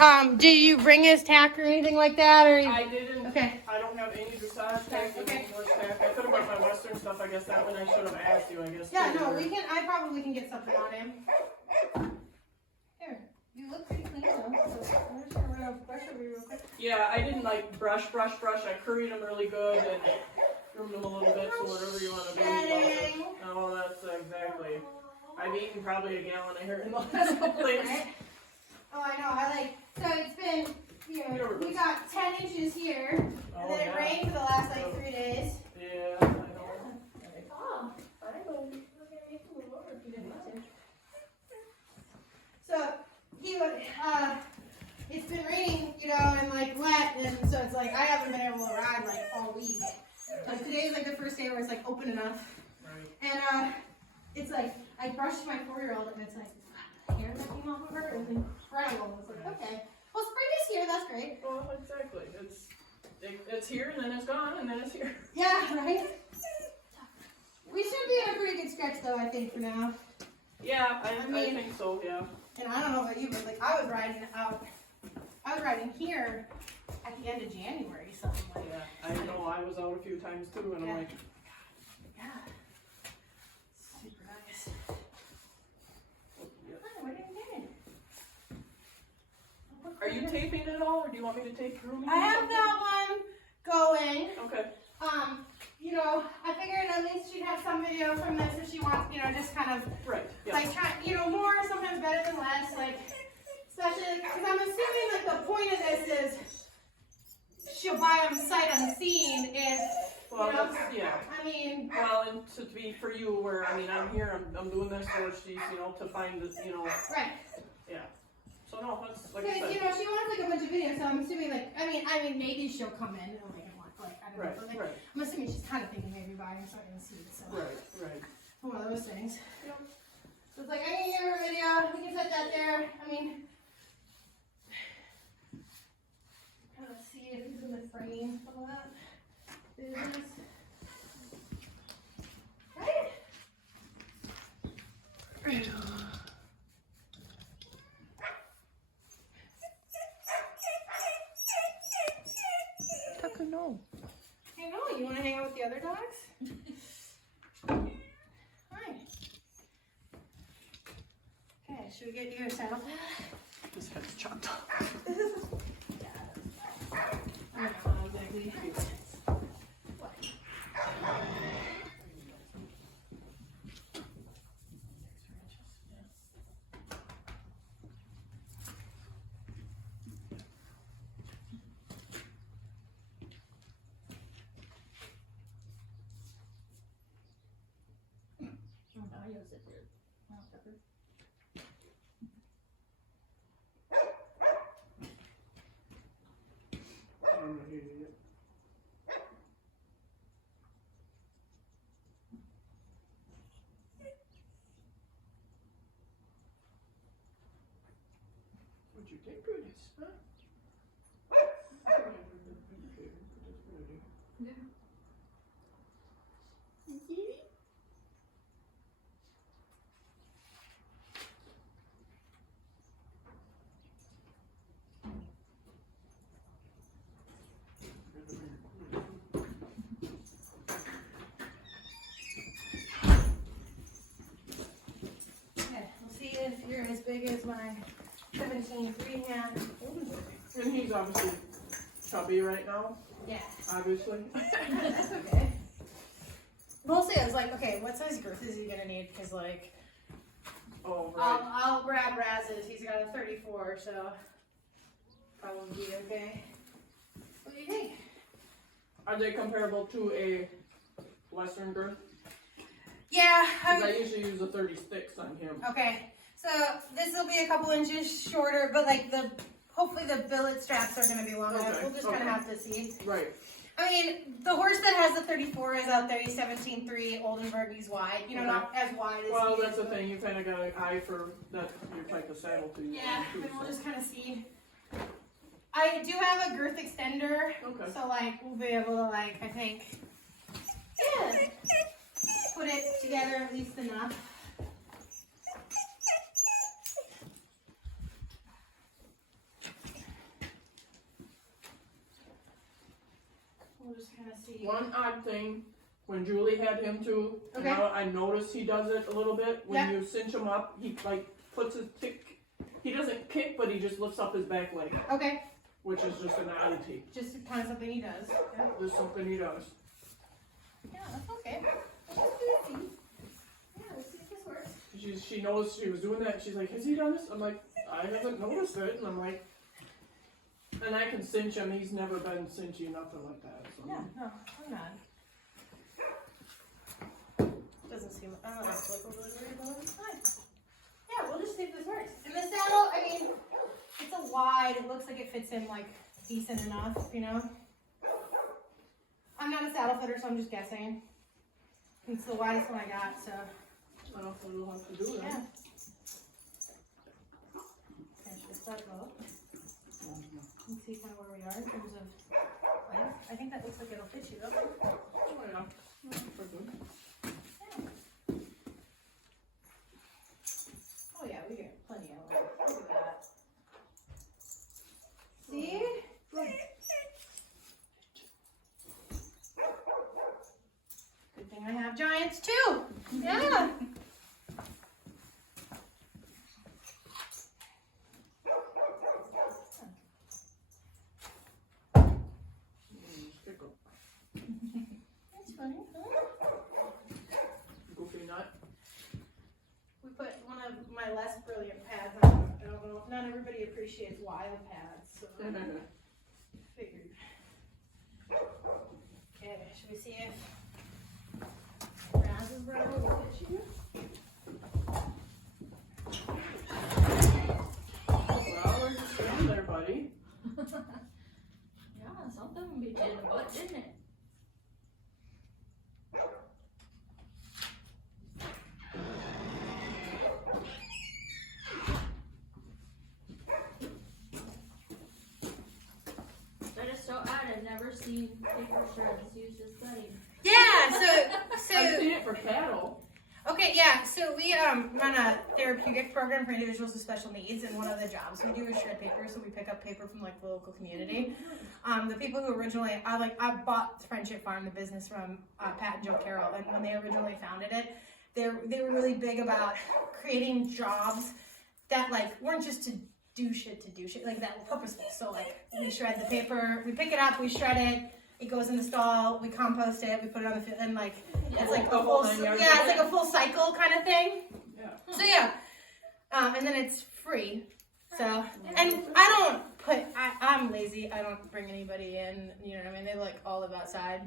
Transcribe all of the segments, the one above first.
Did you bring his tack or anything like that? Or I didn't. Okay. I don't have any dressage tack, Okay. English tack. I could have brought my Western stuff. I guess that one I should have asked you. I guess. Yeah, no, we can. I probably can get something on him. Here, you look pretty clean though. So I'm just gonna brush over you real quick. Yeah, I didn't like brush. I curried them really good and groomed them a little bit. So whatever you want to do. Shedding. Oh, that's exactly. I've eaten probably a gallon of hair in the last couple days. Oh, I know. So it's been, we got 10 inches here, and then it rained for the last like 3 days. Yeah, I know. Oh, I know. So he would, it's been raining, and like wet, and so it's like I haven't been able to ride like all week. Like today's like the first day where it's like open enough, Right. and it's like I brushed my 4-year-old, and it's like hair that came off of her. It was incredible. It's like okay, well spring is here. That's great. Well, exactly. It's here and then it's gone and then it's here. Yeah, right. We should be in a pretty good stretch though, I think, for now. Yeah, I think so. Yeah. And I don't know about you, but like I was riding here at the end of January, so I'm like, Yeah, I know. I was out a few times too, and I'm like, yeah, super nice. yeah. Oh, what are you doing? Are you taping it at all, or do you want me to tape through? I have that one going. Okay. I figured at least she'd have some video from this if she wants, just kind of Right. Yeah. like try, more sometimes better than less, like especially because I'm assuming like the point of this is she'll buy them sight unseen if yeah. I mean. Well, and to be for you, where I'm here, I'm doing this for she's, to find this, Right. Yeah. So no, that's like Because I said. she wants like a bunch of videos, so I'm assuming like I mean maybe she'll come in and like I don't know, but, like, Right. I'm assuming she's kind of thinking maybe buying something to see. So Right. one of those things. Yep. So it's like I can give her a video. We can set that there. I mean, kind of see if he's in the frame of that business. Right. No. Hey, no, you want to hang out with the other dogs? Hi. Okay, should we get you a saddle? His head's chopped off. I don't know exactly. What? I'm an idiot. Would you take Brutus, huh? Yeah. If you're as big as my 17 freehand. And he's obviously chubby right now. Yeah. Obviously. That's okay. Mostly I was like, okay, what size girth is he gonna need? Because like, Oh, right. I'll grab Raz's. He's got a 34, so probably be okay. What do you think? Are they comparable to a Western girth? Yeah. Because I usually use a 36 on him. Okay. So this will be a couple inches shorter, but like hopefully the billet straps are going to be long enough. Okay, We'll just kind of have to see. Right. I mean, the horse that has the 34 is out there. He's 17.3. Oldenburg, he's wide. Not as wide as Well, he that's is, the thing. You kind of got an eye for that your type of saddle to use. Yeah, too, and we'll so. just kind of see. I do have a girth extender, Okay. so like we'll be able to I think, yeah, put it together at least enough. just kind of see. One odd thing, when Julie had him too, Okay. I noticed he does it a little bit. When Yeah. you cinch him up, he like puts his kick. He doesn't kick, but he just lifts up his back leg, Okay. which is just an oddity. Just kind of something he does. Yeah, There's something he does. that's okay. Yeah, let's see if this works. She knows she was doing that. She's like, has he done this? I'm like, I haven't noticed it. And I'm like, and I can cinch him. He's never been cinchy, nothing like that. So. Yeah, no, I'm not. Doesn't seem, I don't know, it's like overly worried about it. It's fine. Yeah, we'll just see if this works. And the saddle, I mean, it's a wide, it looks like it fits in like decent enough, you know? I'm not a saddle fitter, so I'm just guessing. It's the widest one I got, so. Well, we'll have to do that. Yeah. Finish this up up. Let's see kind of where we are in terms of length. I think that looks like it'll fit you, though. Oh, yeah. That's pretty good. Oh yeah, we get plenty of them. Look at that. See? Good thing I have giants too. Yeah. That's funny. Goofy nut. We put one of my less brilliant pads on. I don't know. Not everybody appreciates wild pads, so I figured. Okay, should we see if Raz's brother will fit you? Well, we're just standing there, buddy. Yeah, something bit you in the butt, didn't it? That is so odd. I've never seen paper shreds used as bedding. Yeah, I've seen it for cattle. Okay, yeah, so we run a therapeutic program for individuals with special needs, and one of the jobs we do is shred paper, so we pick up paper from like the local community. The people who originally, I bought Friendship Farm, the business from Pat and Joe Carroll, and when they originally founded it, they were really big about creating jobs that like weren't just to do shit, like that were purposeful. So like we shred the paper, we pick it up, we shred it. It goes in the stall, we compost it, we put it on the field, and like it's like a full, it's like a full cycle kind of thing. Yeah. So yeah, and then it's free. So and I don't put, I'm lazy. I don't bring anybody in. You know what I mean? They like all live outside,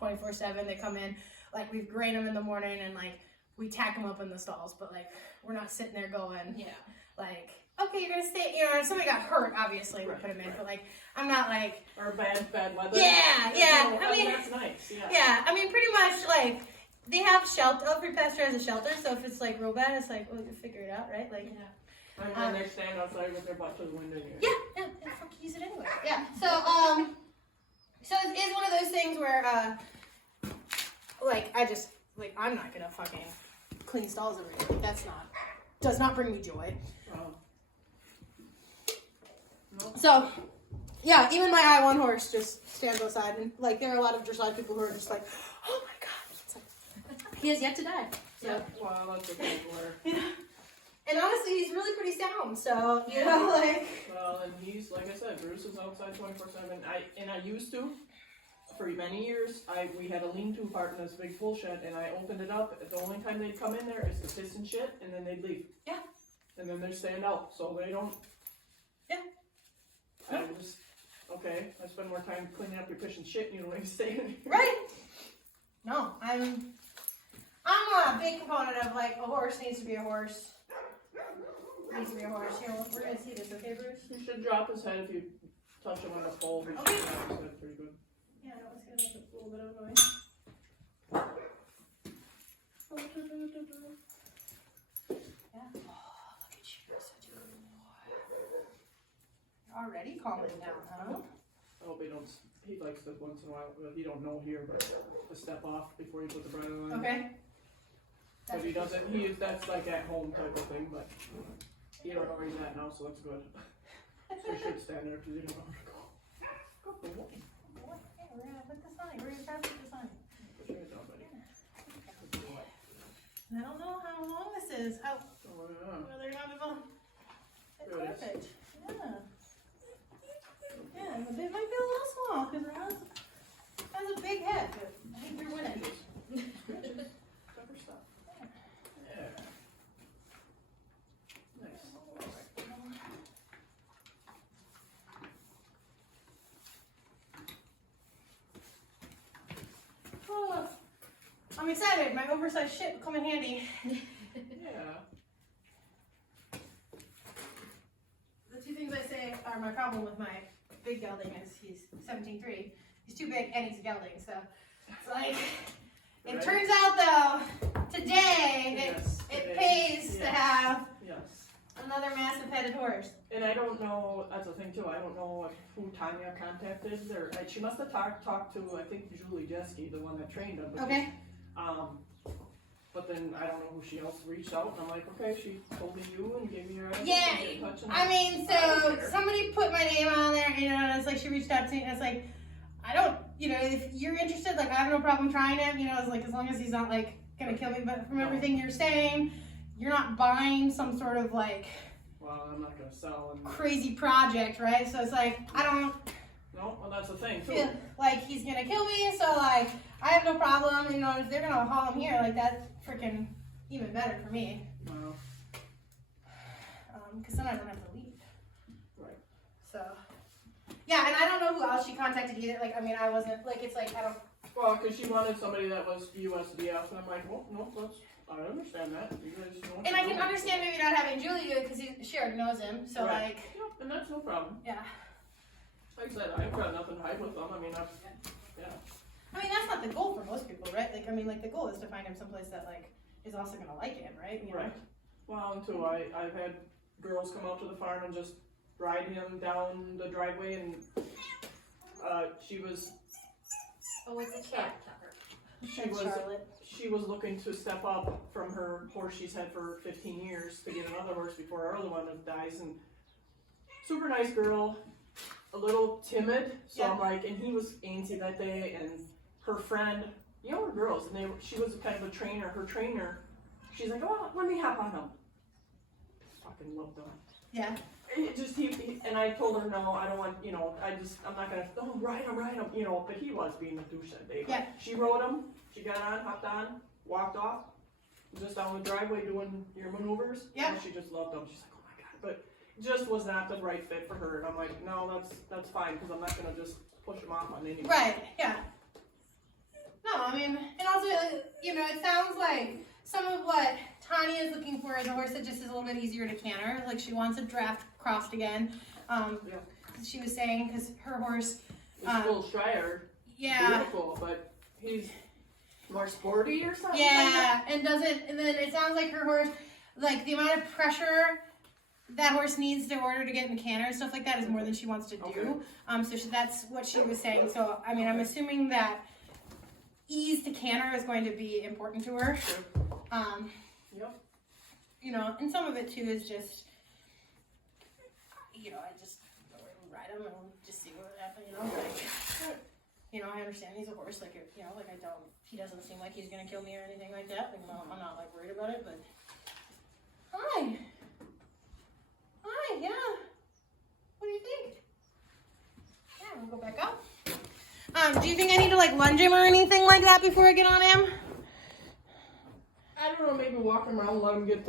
24/7. They come in, like we grade them in the morning, and like we tack them up in the stalls. But like we're not sitting there going, like, okay, you're gonna stay. You know, if somebody got hurt, obviously we put them in. But like, I'm not like. Or bad weather. Yeah. I mean, that's nice. Yeah. Yeah, I mean, pretty much like they have shelter. Free Pasture has a shelter, so if it's like real bad, it's like we'll figure it out, right? Like. And then they stand outside with their butt to the window here. Yeah, fuck, use it anyway. Yeah. So so it is one of those things where like I'm not gonna fucking clean stalls every day. Like, does not bring me joy. Nope. So, yeah, even my I1 horse just stands outside, and like there are a lot of dressage people who are just like, oh my god, it's like, he has yet to die. So, Yeah. Well, that's a good word. and honestly, he's really pretty sound. So you know, like. Well, and he's like I said, Brutus is outside 24/7. I used to. For many years, we had a lean-to part in this big full shed, and I opened it up. The only time they'd come in there is to piss and shit, and then they'd leave. Yeah. And then they stand out, so they don't. Yeah. I just okay. I spend more time cleaning up your piss and shit, and you don't want to stay in here. Right. No, I'm a big proponent of like a horse needs to be a horse. Needs to be a horse. Here, we're gonna see this, okay, Bruce? You should drop his head if you touch him on a pole. He should Okay. drop his head pretty good. Yeah, no, it's gonna make a little bit of noise. Yeah. Oh, look at you, you're such a good boy. You're already calming down, huh? I hope he don't. He likes this once in a while. Well, he don't know here, but to step off before you put the bridle on. Okay. But he doesn't. That's like at home type of thing. But you don't know where he's at now, so that's good. So you should stand there because you don't know where to go. Good boy. What? Hey, we're gonna put this on. We're gonna put this on. I don't know how long this is. Oh, whether or not it'll fit perfect. Yeah. Yeah, it might be a little small because it has a big head, but I think you're winning. Pepper stuff. Yeah. Nice. Oh, I'm excited. My oversized shit will come in handy. Yeah. The two things I say are my problem with my big gelding is he's 17.3. He's too big and he's a gelding, so it's like, it Right. turns out though, today, Yes, it today. pays to Yes. have Yes. another massive headed horse. And I don't know, that's the thing too, I don't know who Tanya contacted, or, she must have talked to, I think, Julie Jeske, the one that trained him. Because, Okay. But then I don't know who she else reached out, and I'm like, okay, she told me you and gave me your address. Yeah, and get in touch, and I mean, I don't so care. somebody put my name on there, you know, and it's like she reached out to me, and it's like, I don't, you know, if you're interested, like, I have no problem trying him, you know, it's like, as long as he's not, like, gonna kill me, but from everything you're saying, you're not buying some sort of, like, Well, I'm not gonna sell and, crazy project, right? So it's like, I don't no, well, that's the thing too. feel like he's gonna kill me, so, like, I have no problem, you know, if they're gonna haul him here, like, that's freaking even better for me, Well, because then I don't have to leave. right. So, yeah, and I don't know who else she contacted either. Like, I mean, I wasn't, like, it's like, I don't. Well, because she wanted somebody that was USDF, and I'm like, well, no, I understand that. You guys don't. And I can understand maybe not having Julie do it because she already knows him. So, Right. like, Yep, and that's no problem. yeah. Like I said, I've got nothing to hide with them. I mean, yeah. I mean, that's not the goal for most people, right? Like, I mean, like, the goal is to find him someplace that, like, is also going to like him, right? You know? Right. Well, and too, I've had girls come out to the farm and just ride him down the driveway, and she was Oh, it's a cat, Tucker. That's Charlotte. she was looking to step up from her horse she's had for 15 years to get another horse before her other one dies, and super nice girl, a little timid, so Yeah. I'm like, and he was antsy that day, and her friend, younger girls, and she was kind of a trainer, her trainer, she's like, oh, let me hop on him. Fucking loved him. Yeah. It just, he, and I told her, no, I don't want, you know, I'm not gonna, oh, ride him, you know, but he was being a douche that day. Yeah. She rode him, she got on, hopped on, walked off, just down the driveway doing your maneuvers. Yeah. And she just loved him. She's like, oh my God, but it just was not the right fit for her. And I'm like, no, that's fine, because I'm not gonna just push him off on anyone. Right, yeah. No, I mean, and also, you know, it sounds like some of what Tanya is looking for is a horse that just is a little bit easier to canter. Like, she wants a draft crossed again. Yeah. She was saying, because her horse, It's full Shire, yeah. beautiful, but he's more sporty or something. Yeah, and then it sounds like her horse, like, the amount of pressure that horse needs in order to get in the canter and stuff like that is more than she wants to do. Okay. So that's what she was saying. So, I mean, I'm assuming that ease to canter is going to be important to her. Sure. Yep. You know, and some of it too is just, you know, I just ride him and just see what happens, you know, like, you know, I understand he's a horse, like, you know, like, he doesn't seem like he's gonna kill me or anything like that, like, no, I'm not, like, worried about it, but, hi, yeah, what do you think? Yeah, we'll go back up. Do you think I need to, like, lunge him or anything like that before I get on him? I don't know, maybe walk him around, let him get